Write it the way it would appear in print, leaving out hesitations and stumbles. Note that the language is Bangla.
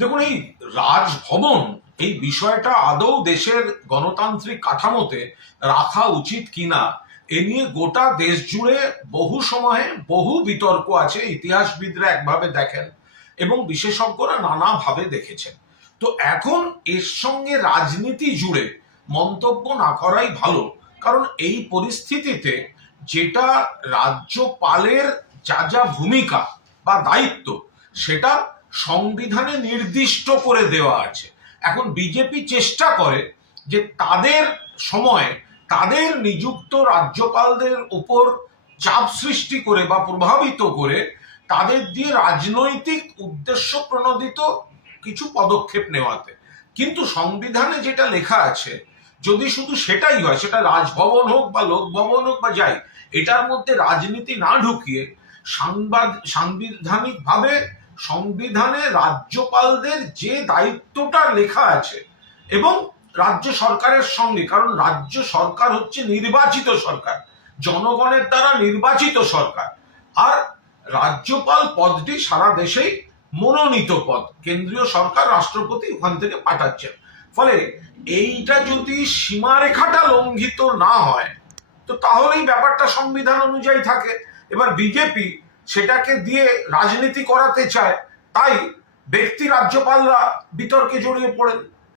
দেখুন, এই রাজভবন এই বিষয়টা আদৌ দেশের গণতান্ত্রিক কাঠামোতে রাখা উচিত কিনা এ নিয়ে গোটা দেশ জুড়ে বহু সময়ে বহু বিতর্ক আছে। ইতিহাসবিদরা একভাবে দেখেন এবং বিশেষজ্ঞরা নানাভাবে দেখেছেন। তো এখন এর সঙ্গে রাজনীতি জুড়ে মন্তব্য না করাই ভালো, কারণ এই পরিস্থিতিতে যেটা রাজ্যপালের যা যা ভূমিকা বা দায়িত্ব সেটা সংবিধানে নির্দিষ্ট করে দেওয়া আছে। এখন বিজেপি চেষ্টা করে যে তাদের সময় তাদের নিযুক্ত রাজ্যপালদের উপর চাপ সৃষ্টি করে বা প্রভাবিত করে তাদের দিয়ে রাজনৈতিক উদ্দেশ্য প্রণোদিত কিছু পদক্ষেপ নেওয়াতে। কিন্তু সংবিধানে যেটা লেখা আছে যদি শুধু সেটাই হয়, সেটা রাজভবন হোক বা লোকভবন হোক বা যাই, এটার মধ্যে রাজনীতি না ঢুকিয়ে সাংবিধানিক ভাবে সংবিধানে রাজ্যপালদের যে দায়িত্বটা লেখা আছে এবং রাজ্য সরকারের সঙ্গে, কারণ রাজ্য সরকার হচ্ছে নির্বাচিত সরকার, জনগণের দ্বারা নির্বাচিত সরকার, আর রাজ্যপাল পদটি সারা দেশেই মনোনীত পদ, কেন্দ্রীয় সরকার রাষ্ট্রপতি ওখান থেকে পাঠাচ্ছেন। ফলে এইটা যদি সীমারেখাটা লঙ্ঘিত না হয় তো তাহলেই ব্যাপারটা সংবিধান অনুযায়ী থাকে। এবার বিজেপি সেটাকে দিয়ে রাজনীতি করাতে চায়, তাই ব্যক্তি রাজ্যপালরা বিতর্কে জড়িয়ে পড়েন।